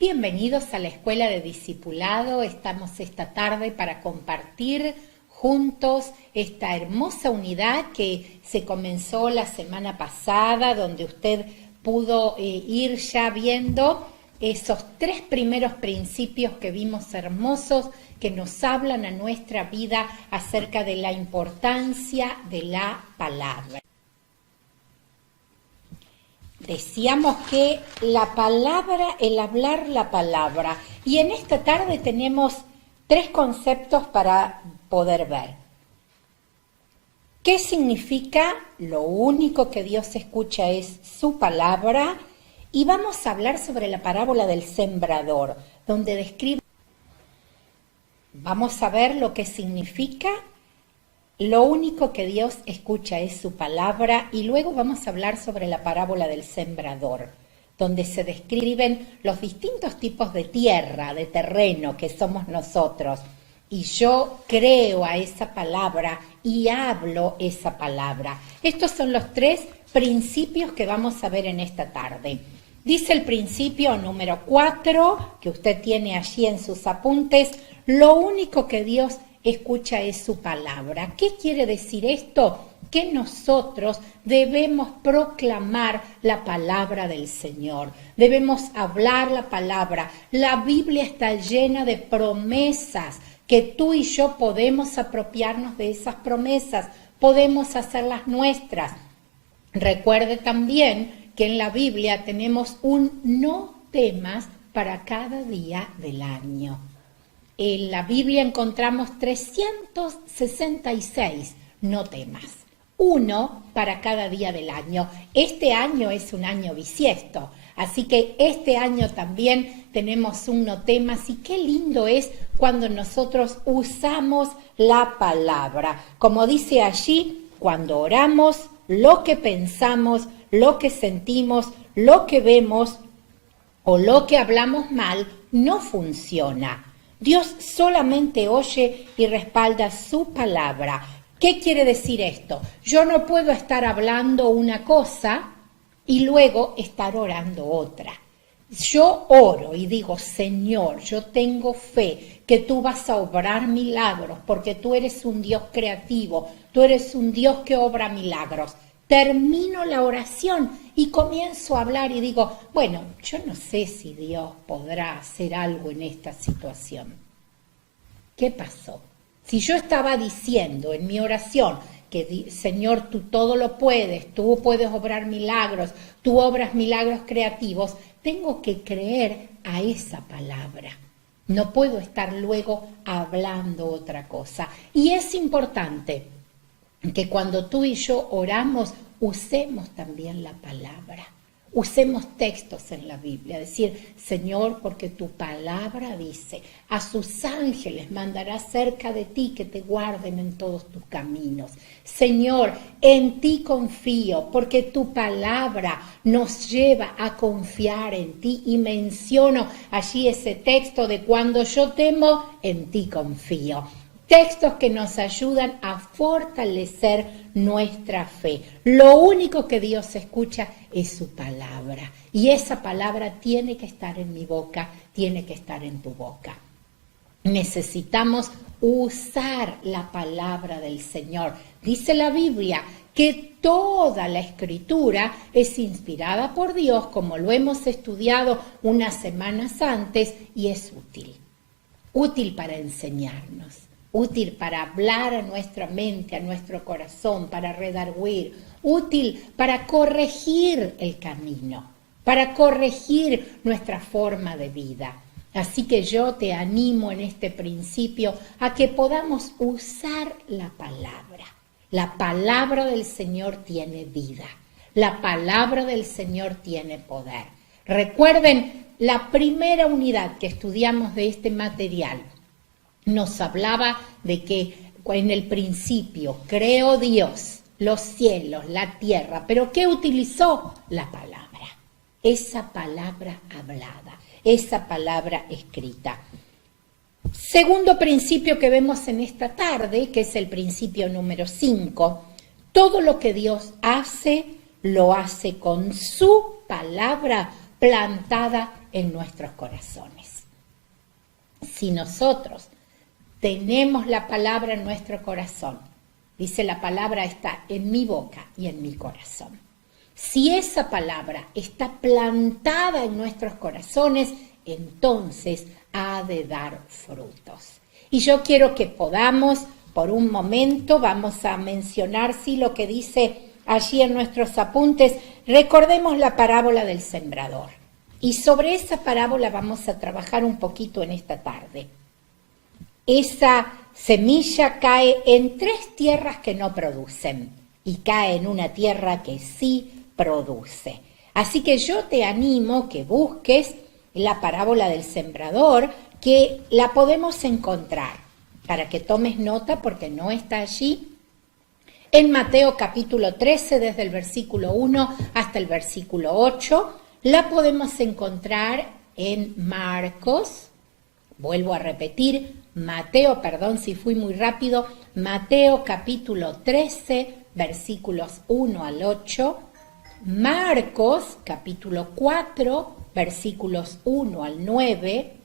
Bienvenidos a la Escuela de Discipulado. Estamos esta tarde para compartir juntos esta hermosa unidad que se comenzó la semana pasada, donde usted pudo ir ya viendo esos 3 primeros principios que vimos hermosos, que nos hablan a nuestra vida acerca de la importancia de la palabra. Decíamos que la palabra, el hablar la palabra, y en esta tarde tenemos 3 conceptos para poder ver. ¿Qué significa? Lo único que Dios escucha es su palabra, y vamos a hablar sobre la parábola del sembrador, donde describe. Vamos a ver lo que significa. Lo único que Dios escucha es su palabra, y luego vamos a hablar sobre la parábola del sembrador, donde se describen los distintos tipos de tierra, de terreno que somos nosotros. Y yo creo a esa palabra y hablo esa palabra. Estos son los 3 principios que vamos a ver en esta tarde. Dice el principio número 4, que usted tiene allí en sus apuntes: lo único que Dios escucha es su palabra. ¿Qué quiere decir esto? Que nosotros debemos proclamar la palabra del Señor. Debemos hablar la palabra. La Biblia está llena de promesas que tú y yo podemos apropiarnos de esas promesas, podemos hacerlas nuestras. Recuerde también que en la Biblia tenemos un no temas para cada día del año. En la Biblia encontramos 366 no temas, uno para cada día del año. Este año es un año bisiesto, así que este año también tenemos un no temas, y qué lindo es cuando nosotros usamos la palabra. Como dice allí, cuando oramos, lo que pensamos, lo que sentimos, lo que vemos o lo que hablamos mal no funciona. Dios solamente oye y respalda su palabra. ¿Qué quiere decir esto? Yo no puedo estar hablando una cosa y luego estar orando otra. Yo oro y digo: Señor, yo tengo fe que tú vas a obrar milagros, porque tú eres un Dios creativo, tú eres un Dios que obra milagros. Termino la oración y comienzo a hablar y digo: bueno, yo no sé si Dios podrá hacer algo en esta situación. ¿Qué pasó? Si yo estaba diciendo en mi oración que Señor, tú todo lo puedes, tú puedes obrar milagros, tú obras milagros creativos, tengo que creer a esa palabra. No puedo estar luego hablando otra cosa. Y es importante que cuando tú y yo oramos, usemos también la palabra. Usemos textos en la Biblia, decir: Señor, porque tu palabra dice, a sus ángeles mandará cerca de ti que te guarden en todos tus caminos. Señor, en ti confío, porque tu palabra nos lleva a confiar en ti. Y menciono allí ese texto de: cuando yo temo, en ti confío. Textos que nos ayudan a fortalecer nuestra fe. Lo único que Dios escucha es su palabra. Y esa palabra tiene que estar en mi boca, tiene que estar en tu boca. Necesitamos usar la palabra del Señor. Dice la Biblia que toda la Escritura es inspirada por Dios, como lo hemos estudiado unas semanas antes, y es útil. Útil para enseñarnos. Útil para hablar a nuestra mente, a nuestro corazón, para redarguir, útil para corregir el camino, para corregir nuestra forma de vida. Así que yo te animo en este principio a que podamos usar la palabra. La palabra del Señor tiene vida, la palabra del Señor tiene poder. Recuerden la primera unidad que estudiamos de este material. Nos hablaba de que en el principio creó Dios los cielos, la tierra, pero ¿qué utilizó? La palabra, esa palabra hablada, esa palabra escrita. Segundo principio que vemos en esta tarde, que es el principio número 5, todo lo que Dios hace, lo hace con su palabra plantada en nuestros corazones. Si nosotros tenemos la palabra en nuestro corazón, dice la palabra está en mi boca y en mi corazón. Si esa palabra está plantada en nuestros corazones, entonces ha de dar frutos. Y yo quiero que podamos, por un momento, vamos a mencionar lo que dice allí en nuestros apuntes. Recordemos la parábola del sembrador. Y sobre esa parábola vamos a trabajar un poquito en esta tarde. Esa semilla cae en 3 tierras que no producen y cae en una tierra que sí produce. Así que yo te animo que busques la parábola del sembrador, que la podemos encontrar, para que tomes nota porque no está allí, en Mateo capítulo 13, desde el versículo 1 hasta el versículo 8, la podemos encontrar en Marcos, vuelvo a repetir, Mateo, perdón si fui muy rápido, Mateo capítulo 13, versículos 1 al 8, Marcos capítulo 4, versículos 1 al 9,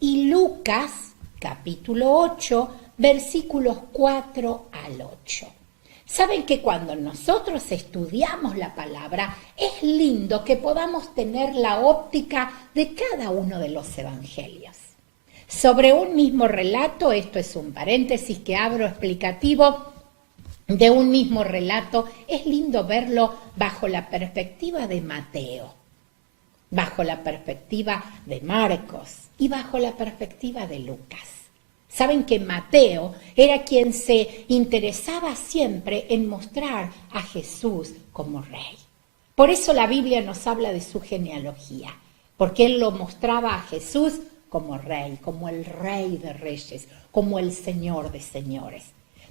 y Lucas capítulo 8, versículos 4 al 8. Saben que cuando nosotros estudiamos la palabra, es lindo que podamos tener la óptica de cada uno de los evangelios. Sobre un mismo relato, esto es un paréntesis que abro explicativo, de un mismo relato, es lindo verlo bajo la perspectiva de Mateo, bajo la perspectiva de Marcos y bajo la perspectiva de Lucas. Saben que Mateo era quien se interesaba siempre en mostrar a Jesús como rey. Por eso la Biblia nos habla de su genealogía, porque él lo mostraba a Jesús como rey, como el rey de reyes, como el señor de señores.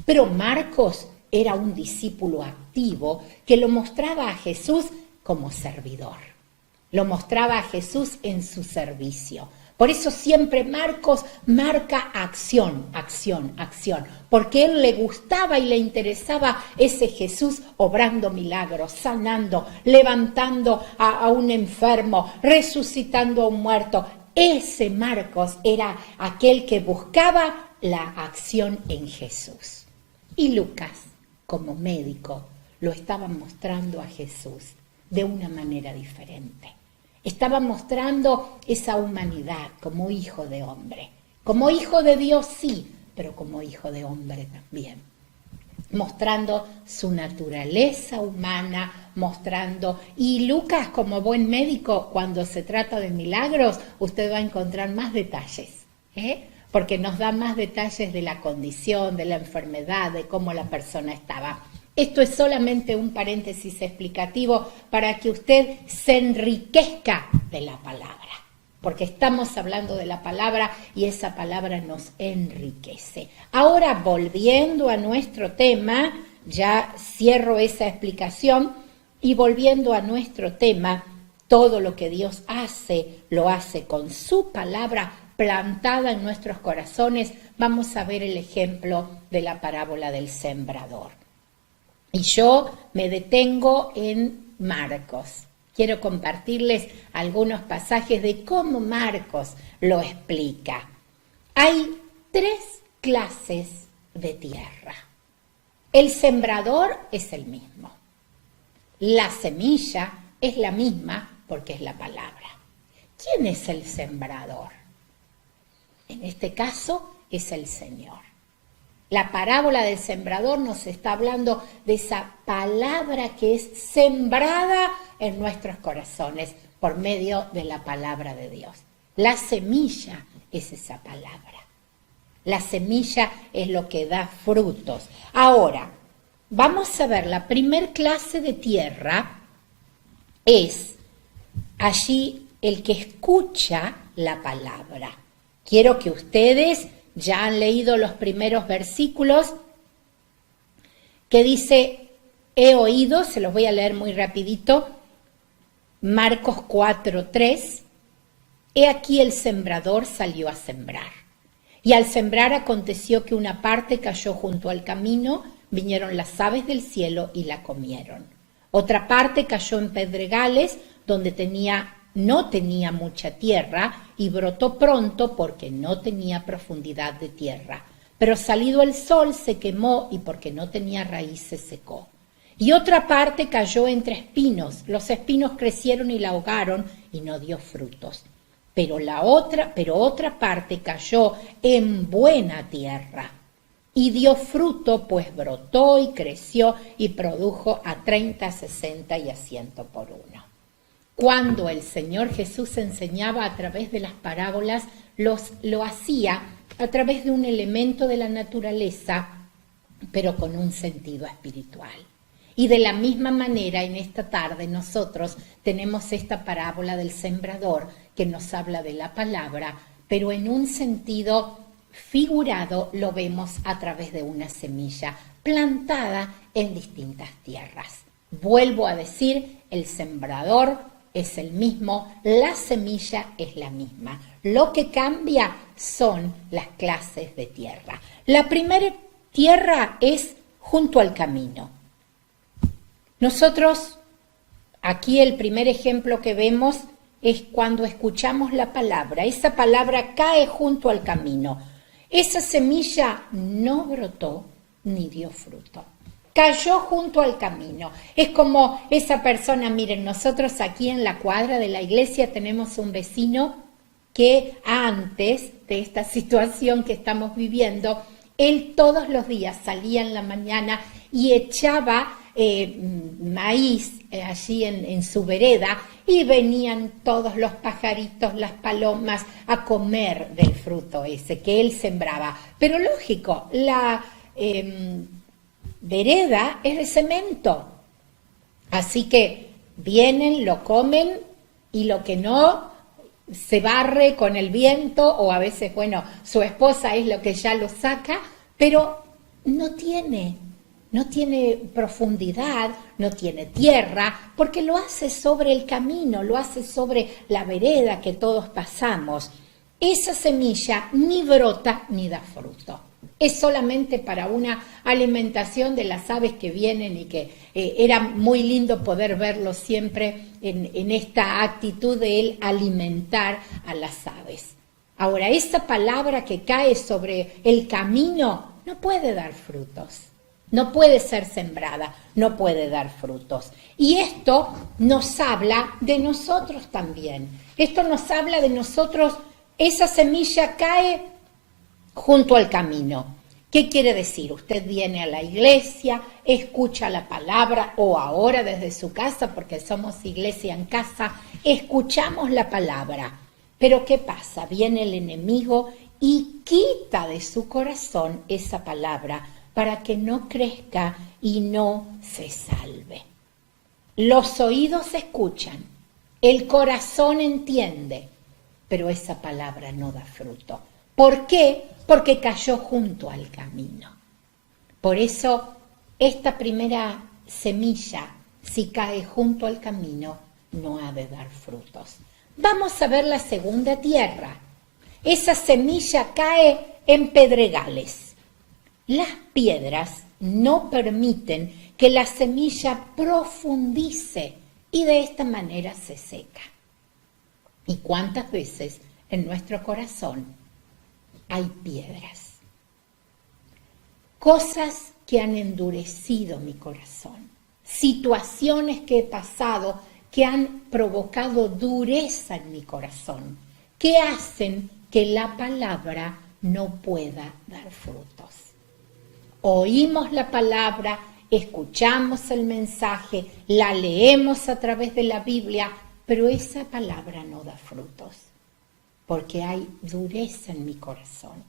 Pero Marcos era un discípulo activo que lo mostraba a Jesús como servidor. Lo mostraba a Jesús en su servicio. Por eso siempre Marcos marca acción, acción, acción, porque él le gustaba y le interesaba ese Jesús obrando milagros, sanando, levantando a un enfermo, resucitando a un muerto. Ese Marcos era aquel que buscaba la acción en Jesús. Y Lucas, como médico, lo estaba mostrando a Jesús de una manera diferente. Estaba mostrando esa humanidad como hijo de hombre, como hijo de Dios sí, pero como hijo de hombre también. Mostrando su naturaleza humana, y Lucas como buen médico, cuando se trata de milagros, usted va a encontrar más detalles, porque nos da más detalles de la condición, de la enfermedad, de cómo la persona estaba. Esto es solamente un paréntesis explicativo para que usted se enriquezca de la palabra, porque estamos hablando de la palabra y esa palabra nos enriquece. Ahora, volviendo a nuestro tema, ya cierro esa explicación y volviendo a nuestro tema, todo lo que Dios hace, lo hace con su palabra plantada en nuestros corazones. Vamos a ver el ejemplo de la parábola del sembrador. Y yo me detengo en Marcos. Quiero compartirles algunos pasajes de cómo Marcos lo explica. Hay 3 clases de tierra. El sembrador es el mismo. La semilla es la misma porque es la palabra. ¿Quién es el sembrador? En este caso es el Señor. La parábola del sembrador nos está hablando de esa palabra que es sembrada en nuestros corazones por medio de la palabra de Dios. La semilla es esa palabra. La semilla es lo que da frutos. Ahora, vamos a ver, la primer clase de tierra es allí el que escucha la palabra. Quiero que ustedes ya han leído los primeros versículos que dice, he oído, se los voy a leer muy rapidito, Marcos 4:3, he aquí el sembrador salió a sembrar. Y al sembrar aconteció que una parte cayó junto al camino, vinieron las aves del cielo y la comieron. Otra parte cayó en pedregales donde tenía no tenía mucha tierra y brotó pronto porque no tenía profundidad de tierra. Pero salido el sol se quemó y porque no tenía raíz se secó. Y otra parte cayó entre espinos. Los espinos crecieron y la ahogaron y no dio frutos. Pero otra parte cayó en buena tierra y dio fruto, pues brotó y creció y produjo a 30, 60 y a 100 por uno. Cuando el Señor Jesús enseñaba a través de las parábolas, lo hacía a través de un elemento de la naturaleza, pero con un sentido espiritual. Y de la misma manera, en esta tarde nosotros tenemos esta parábola del sembrador que nos habla de la palabra, pero en un sentido figurado lo vemos a través de una semilla plantada en distintas tierras. Vuelvo a decir, el sembrador es el mismo, la semilla es la misma. Lo que cambia son las clases de tierra. La primera tierra es junto al camino. Nosotros, aquí el primer ejemplo que vemos es cuando escuchamos la palabra. Esa palabra cae junto al camino. Esa semilla no brotó ni dio fruto. Cayó junto al camino. Es como esa persona, miren, nosotros aquí en la cuadra de la iglesia tenemos un vecino que antes de esta situación que estamos viviendo, él todos los días salía en la mañana y echaba maíz allí en su vereda y venían todos los pajaritos, las palomas a comer del fruto ese que él sembraba. Pero lógico, la vereda es de cemento, así que vienen, lo comen y lo que no se barre con el viento o a veces, bueno, su esposa es lo que ya lo saca, pero no tiene profundidad, no tiene tierra, porque lo hace sobre el camino, lo hace sobre la vereda que todos pasamos. Esa semilla ni brota ni da fruto. Es solamente para una alimentación de las aves que vienen y que era muy lindo poder verlo siempre en esta actitud de él alimentar a las aves. Ahora, esa palabra que cae sobre el camino no puede dar frutos. No puede ser sembrada, no puede dar frutos. Y esto nos habla de nosotros también. Esto nos habla de nosotros, esa semilla cae junto al camino. ¿Qué quiere decir? Usted viene a la iglesia, escucha la palabra o ahora desde su casa, porque somos iglesia en casa, escuchamos la palabra. Pero ¿qué pasa? Viene el enemigo y quita de su corazón esa palabra para que no crezca y no se salve. Los oídos escuchan, el corazón entiende, pero esa palabra no da fruto. ¿Por qué? Porque cayó junto al camino. Por eso, esta primera semilla, si cae junto al camino, no ha de dar frutos. Vamos a ver la segunda tierra. Esa semilla cae en pedregales. Las piedras no permiten que la semilla profundice y de esta manera se seca. ¿Y cuántas veces en nuestro corazón hay piedras? Cosas que han endurecido mi corazón, situaciones que he pasado que han provocado dureza en mi corazón, que hacen que la palabra no pueda dar frutos. Oímos la palabra, escuchamos el mensaje, la leemos a través de la Biblia, pero esa palabra no da frutos, porque hay dureza en mi corazón,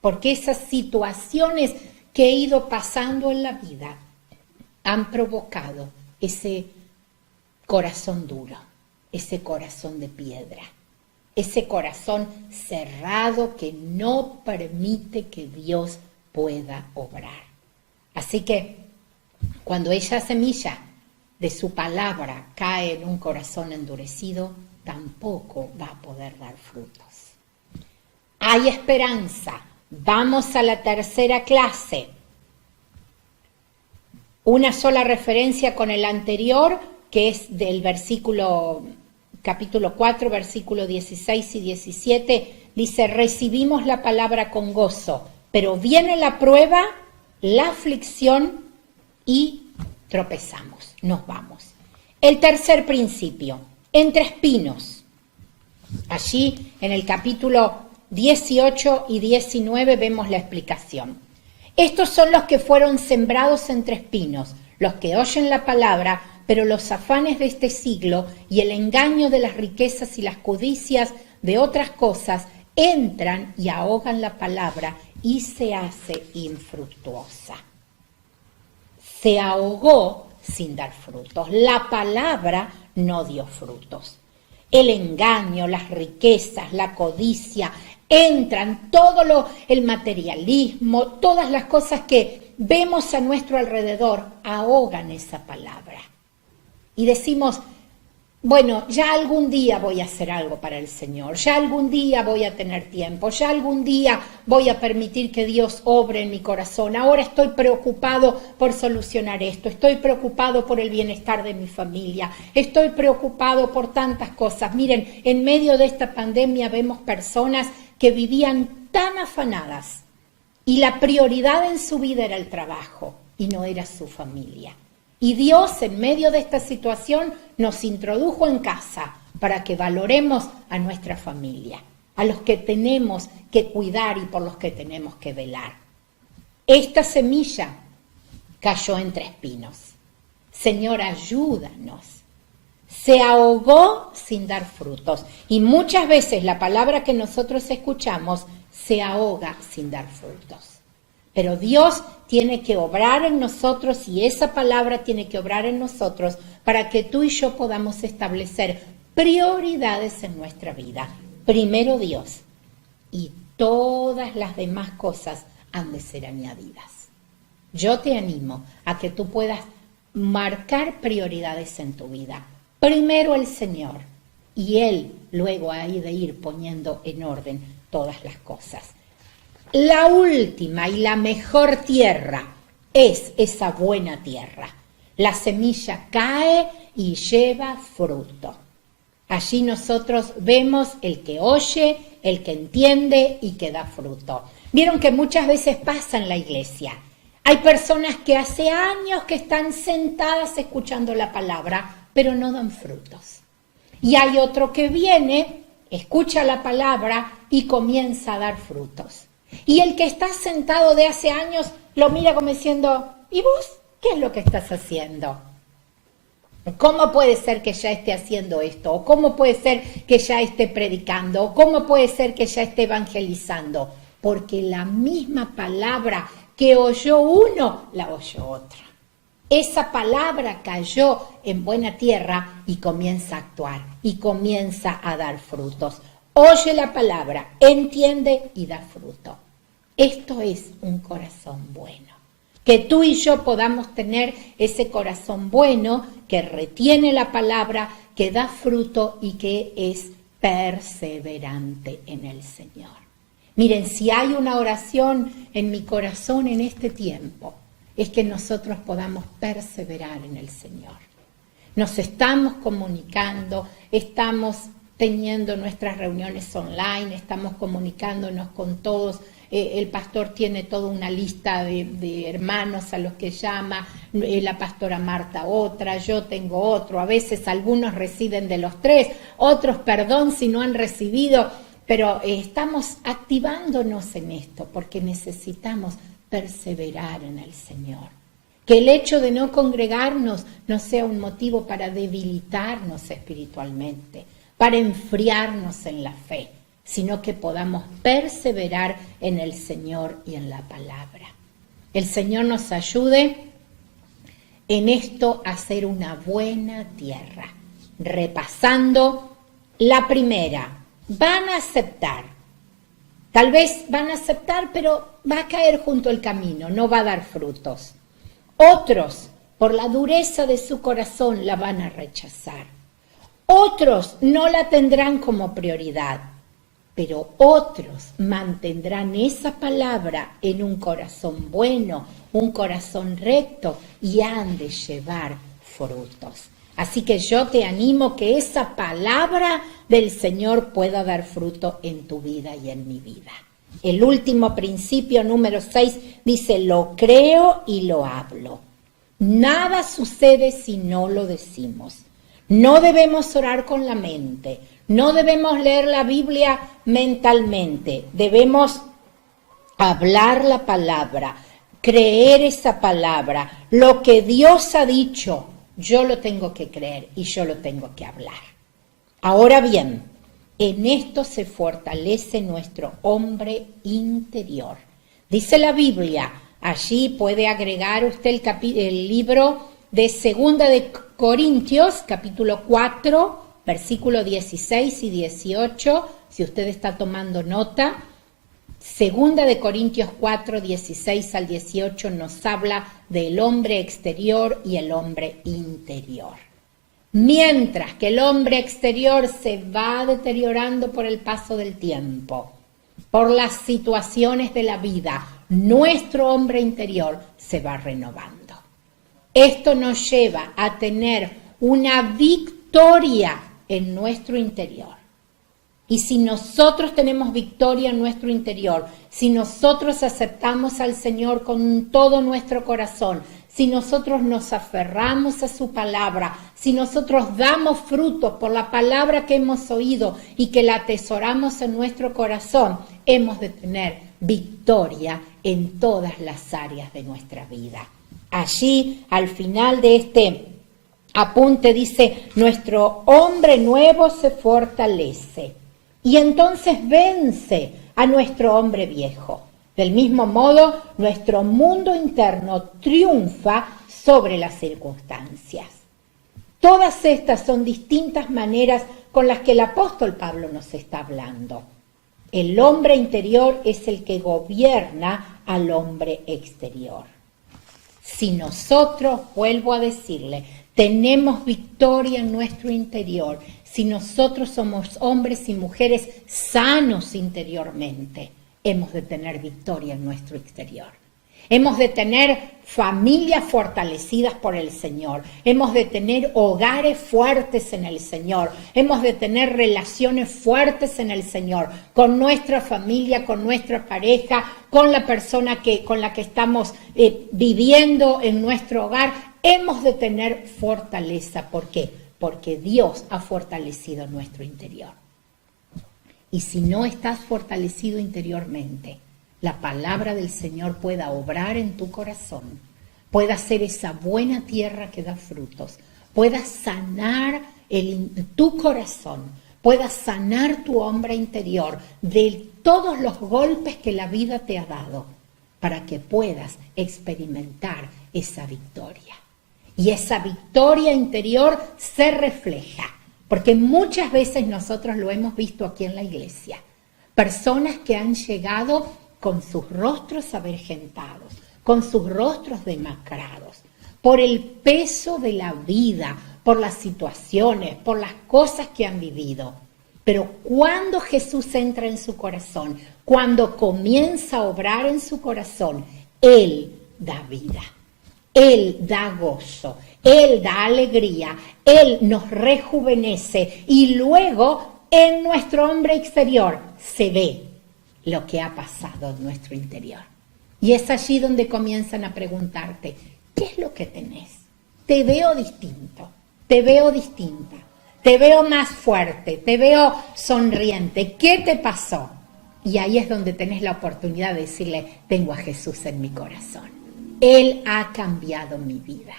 porque esas situaciones que he ido pasando en la vida han provocado ese corazón duro, ese corazón de piedra, ese corazón cerrado que no permite que Dios pueda obrar. Así que cuando esa semilla de su palabra cae en un corazón endurecido, tampoco va a poder dar frutos. Hay esperanza. Vamos a la tercera clase. Una sola referencia con el anterior, que es del versículo capítulo 4, versículos 16 y 17, dice, recibimos la palabra con gozo, pero viene la prueba, la aflicción y tropezamos, nos vamos. El tercer principio, entre espinos. Allí en el capítulo 18 y 19 vemos la explicación. Estos son los que fueron sembrados entre espinos, los que oyen la palabra, pero los afanes de este siglo y el engaño de las riquezas y las codicias de otras cosas entran y ahogan la palabra y se hace infructuosa. Se ahogó sin dar frutos. La palabra no dio frutos. El engaño, las riquezas, la codicia, entran el materialismo, todas las cosas que vemos a nuestro alrededor ahogan esa palabra. Y decimos, bueno, ya algún día voy a hacer algo para el Señor, ya algún día voy a tener tiempo, ya algún día voy a permitir que Dios obre en mi corazón. Ahora estoy preocupado por solucionar esto, estoy preocupado por el bienestar de mi familia, estoy preocupado por tantas cosas. Miren, en medio de esta pandemia vemos personas que vivían tan afanadas y la prioridad en su vida era el trabajo y no era su familia. Y Dios, en medio de esta situación, nos introdujo en casa para que valoremos a nuestra familia, a los que tenemos que cuidar y por los que tenemos que velar. Esta semilla cayó entre espinos. Señor, ayúdanos. Se ahogó sin dar frutos. Y muchas veces la palabra que nosotros escuchamos se ahoga sin dar frutos. Pero Dios tiene que obrar en nosotros y esa palabra tiene que obrar en nosotros para que tú y yo podamos establecer prioridades en nuestra vida. Primero Dios y todas las demás cosas han de ser añadidas. Yo te animo a que tú puedas marcar prioridades en tu vida. Primero el Señor y Él luego ha de ir poniendo en orden todas las cosas. La última y la mejor tierra es esa buena tierra. La semilla cae y lleva fruto. Allí nosotros vemos el que oye, el que entiende y que da fruto. Vieron que muchas veces pasa en la iglesia. Hay personas que hace años que están sentadas escuchando la palabra, pero no dan frutos. Y hay otro que viene, escucha la palabra y comienza a dar frutos. Y el que está sentado de hace años lo mira como diciendo, ¿y vos qué es lo que estás haciendo? ¿Cómo puede ser que ya esté haciendo esto? ¿O cómo puede ser que ya esté predicando? ¿O cómo puede ser que ya esté evangelizando? Porque la misma palabra que oyó uno, la oyó otra. Esa palabra cayó en buena tierra y comienza a actuar y comienza a dar frutos. Oye la palabra, entiende y da fruto. Esto es un corazón bueno. Que tú y yo podamos tener ese corazón bueno que retiene la palabra, que da fruto y que es perseverante en el Señor. Miren, si hay una oración en mi corazón en este tiempo, es que nosotros podamos perseverar en el Señor. Nos estamos comunicando, estamos teniendo nuestras reuniones online, estamos comunicándonos con todos. El pastor tiene toda una lista de hermanos a los que llama, la pastora Marta otra, yo tengo otro, a veces algunos reciben de los tres, otros perdón si no han recibido, pero estamos activándonos en esto porque necesitamos perseverar en el Señor. Que el hecho de no congregarnos no sea un motivo para debilitarnos espiritualmente, para enfriarnos en la fe, sino que podamos perseverar en el Señor y en la palabra. El Señor nos ayude en esto a ser una buena tierra. Repasando, la primera, van a aceptar. Tal vez van a aceptar, pero va a caer junto al camino, no va a dar frutos. Otros, por la dureza de su corazón, la van a rechazar. Otros no la tendrán como prioridad, pero otros mantendrán esa palabra en un corazón bueno, un corazón recto y han de llevar frutos. Así que yo te animo que esa palabra del Señor pueda dar fruto en tu vida y en mi vida. El último principio, número 6, dice, lo creo y lo hablo. Nada sucede si no lo decimos. No debemos orar con la mente, no debemos leer la Biblia mentalmente, debemos hablar la palabra, creer esa palabra. Lo que Dios ha dicho, yo lo tengo que creer y yo lo tengo que hablar. Ahora bien, en esto se fortalece nuestro hombre interior. Dice la Biblia, allí puede agregar usted el libro de Segunda de Corintios, capítulo 4, versículos 16 y 18, si usted está tomando nota. Segunda de Corintios 4, 16 al 18 nos habla del hombre exterior y el hombre interior. Mientras que el hombre exterior se va deteriorando por el paso del tiempo, por las situaciones de la vida, nuestro hombre interior se va renovando. Esto nos lleva a tener una victoria en nuestro interior. Y si nosotros tenemos victoria en nuestro interior, si nosotros aceptamos al Señor con todo nuestro corazón, si nosotros nos aferramos a su palabra, si nosotros damos frutos por la palabra que hemos oído y que la atesoramos en nuestro corazón, hemos de tener victoria en todas las áreas de nuestra vida. Allí, al final de este apunte, dice, nuestro hombre nuevo se fortalece y entonces vence a nuestro hombre viejo. Del mismo modo, nuestro mundo interno triunfa sobre las circunstancias. Todas estas son distintas maneras con las que el apóstol Pablo nos está hablando. El hombre interior es el que gobierna al hombre exterior. Si nosotros, vuelvo a decirle, tenemos victoria en nuestro interior, si nosotros somos hombres y mujeres sanos interiormente, hemos de tener victoria en nuestro exterior. Hemos de tener familias fortalecidas por el Señor. Hemos de tener hogares fuertes en el Señor. Hemos de tener relaciones fuertes en el Señor. Con nuestra familia, con nuestra pareja, con la persona con la que estamos viviendo en nuestro hogar. Hemos de tener fortaleza. ¿Por qué? Porque Dios ha fortalecido nuestro interior. Y si no estás fortalecido interiormente, la palabra del Señor pueda obrar en tu corazón, pueda ser esa buena tierra que da frutos, pueda sanar tu corazón, pueda sanar tu hombre interior de todos los golpes que la vida te ha dado, para que puedas experimentar esa victoria. Y esa victoria interior se refleja, porque muchas veces nosotros lo hemos visto aquí en la iglesia, personas que han llegado con sus rostros avergentados, con sus rostros demacrados, por el peso de la vida, por las situaciones, por las cosas que han vivido. Pero cuando Jesús entra en su corazón, cuando comienza a obrar en su corazón, Él da vida, Él da gozo, Él da alegría, Él nos rejuvenece y luego en nuestro hombre exterior se ve lo que ha pasado en nuestro interior. Y es allí donde comienzan a preguntarte, ¿qué es lo que tenés? Te veo distinto, te veo distinta, te veo más fuerte, te veo sonriente. ¿Qué te pasó? Y ahí es donde tenés la oportunidad de decirle, tengo a Jesús en mi corazón. Él ha cambiado mi vida.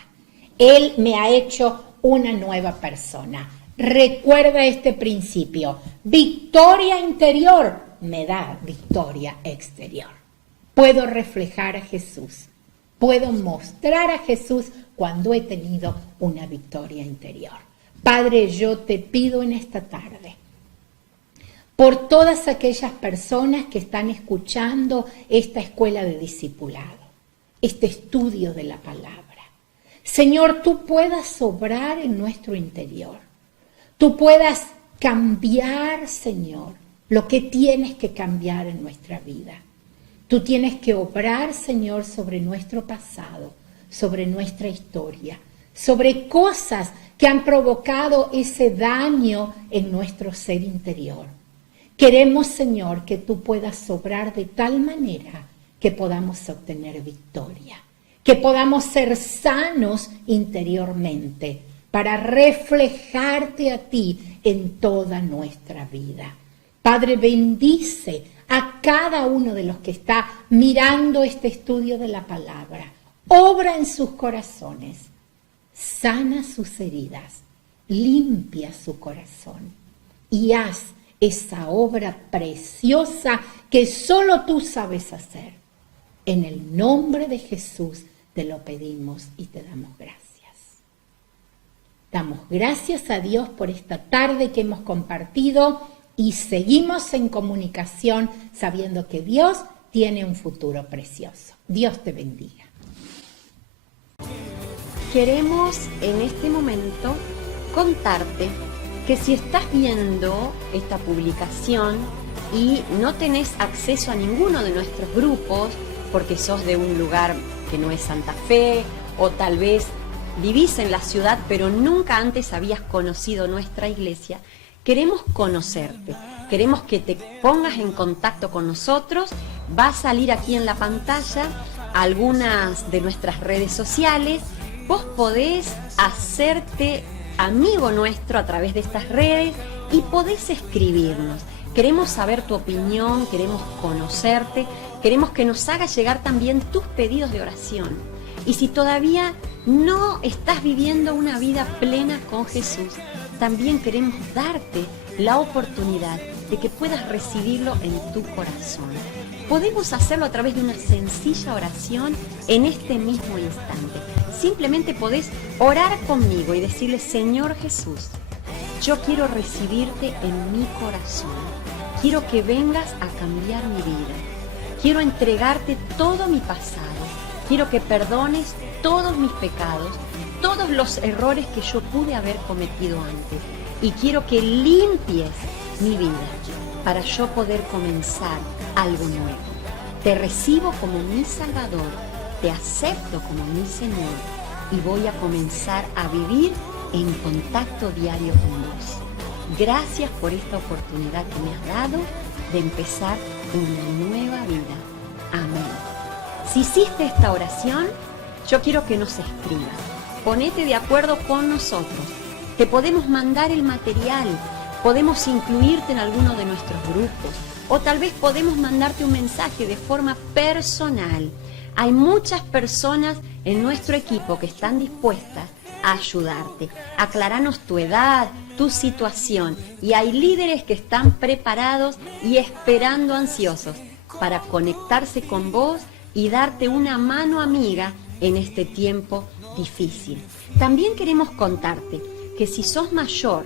Él me ha hecho una nueva persona. Recuerda este principio. Victoria interior me da victoria exterior. Puedo reflejar a Jesús. Puedo mostrar a Jesús cuando he tenido una victoria interior. Padre, yo te pido en esta tarde, por todas aquellas personas que están escuchando esta escuela de discipulado, este estudio de la palabra. Señor, tú puedas obrar en nuestro interior. Tú puedas cambiar, Señor, lo que tienes que cambiar en nuestra vida. Tú tienes que obrar, Señor, sobre nuestro pasado, sobre nuestra historia, sobre cosas que han provocado ese daño en nuestro ser interior. Queremos, Señor, que tú puedas obrar de tal manera que podamos obtener victoria, que podamos ser sanos interiormente para reflejarte a ti en toda nuestra vida. Padre, bendice a cada uno de los que está mirando este estudio de la palabra. Obra en sus corazones, sana sus heridas, limpia su corazón y haz esa obra preciosa que solo tú sabes hacer. En el nombre de Jesús te lo pedimos y te damos gracias. Damos gracias a Dios por esta tarde que hemos compartido y seguimos en comunicación sabiendo que Dios tiene un futuro precioso. Dios te bendiga. Queremos en este momento contarte que si estás viendo esta publicación y no tenés acceso a ninguno de nuestros grupos porque sos de un lugar que no es Santa Fe o tal vez vivís en la ciudad pero nunca antes habías conocido nuestra iglesia, queremos conocerte, queremos que te pongas en contacto con nosotros. Va a salir aquí en la pantalla algunas de nuestras redes sociales. Vos podés hacerte amigo nuestro a través de estas redes y podés escribirnos. Queremos saber tu opinión, queremos conocerte, queremos que nos hagas llegar también tus pedidos de oración. Y si todavía no estás viviendo una vida plena con Jesús, también queremos darte la oportunidad de que puedas recibirlo en tu corazón. Podemos hacerlo a través de una sencilla oración en este mismo instante. Simplemente podés orar conmigo y decirle: Señor Jesús, yo quiero recibirte en mi corazón. Quiero que vengas a cambiar mi vida. Quiero entregarte todo mi pasado. Quiero que perdones todos mis pecados, todos los errores que yo pude haber cometido antes. Y quiero que limpies mi vida para yo poder comenzar algo nuevo. Te recibo como mi Salvador, te acepto como mi Señor y voy a comenzar a vivir en contacto diario con vos. Gracias por esta oportunidad que me has dado de empezar una nueva vida. Amén. Si hiciste esta oración, yo quiero que nos escribas. Ponete de acuerdo con nosotros. Te podemos mandar el material, podemos incluirte en alguno de nuestros grupos o tal vez podemos mandarte un mensaje de forma personal. Hay muchas personas en nuestro equipo que están dispuestas a ayudarte. Aclaranos tu edad, tu situación y hay líderes que están preparados y esperando ansiosos para conectarse con vos y darte una mano amiga en este tiempo difícil. También queremos contarte que si sos mayor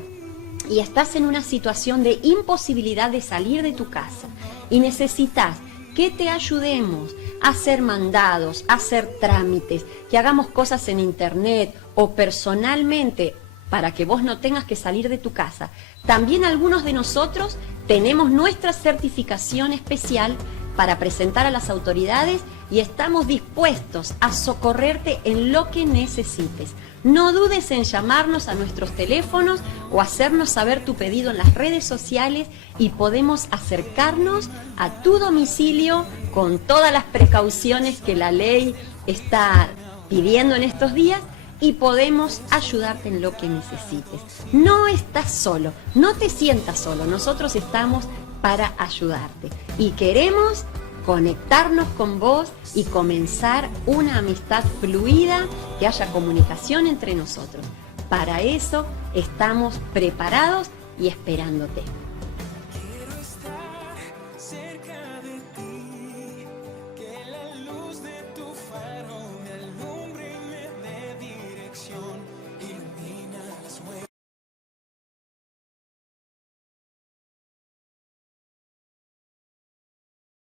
y estás en una situación de imposibilidad de salir de tu casa y necesitas que te ayudemos a hacer mandados, a hacer trámites, que hagamos cosas en internet o personalmente para que vos no tengas que salir de tu casa, también algunos de nosotros tenemos nuestra certificación especial para presentar a las autoridades y estamos dispuestos a socorrerte en lo que necesites. No dudes en llamarnos a nuestros teléfonos o hacernos saber tu pedido en las redes sociales y podemos acercarnos a tu domicilio con todas las precauciones que la ley está pidiendo en estos días y podemos ayudarte en lo que necesites. No estás solo, no te sientas solo, nosotros estamos para ayudarte y queremos conectarnos con vos y comenzar una amistad fluida, que haya comunicación entre nosotros. Para eso estamos preparados y esperándote.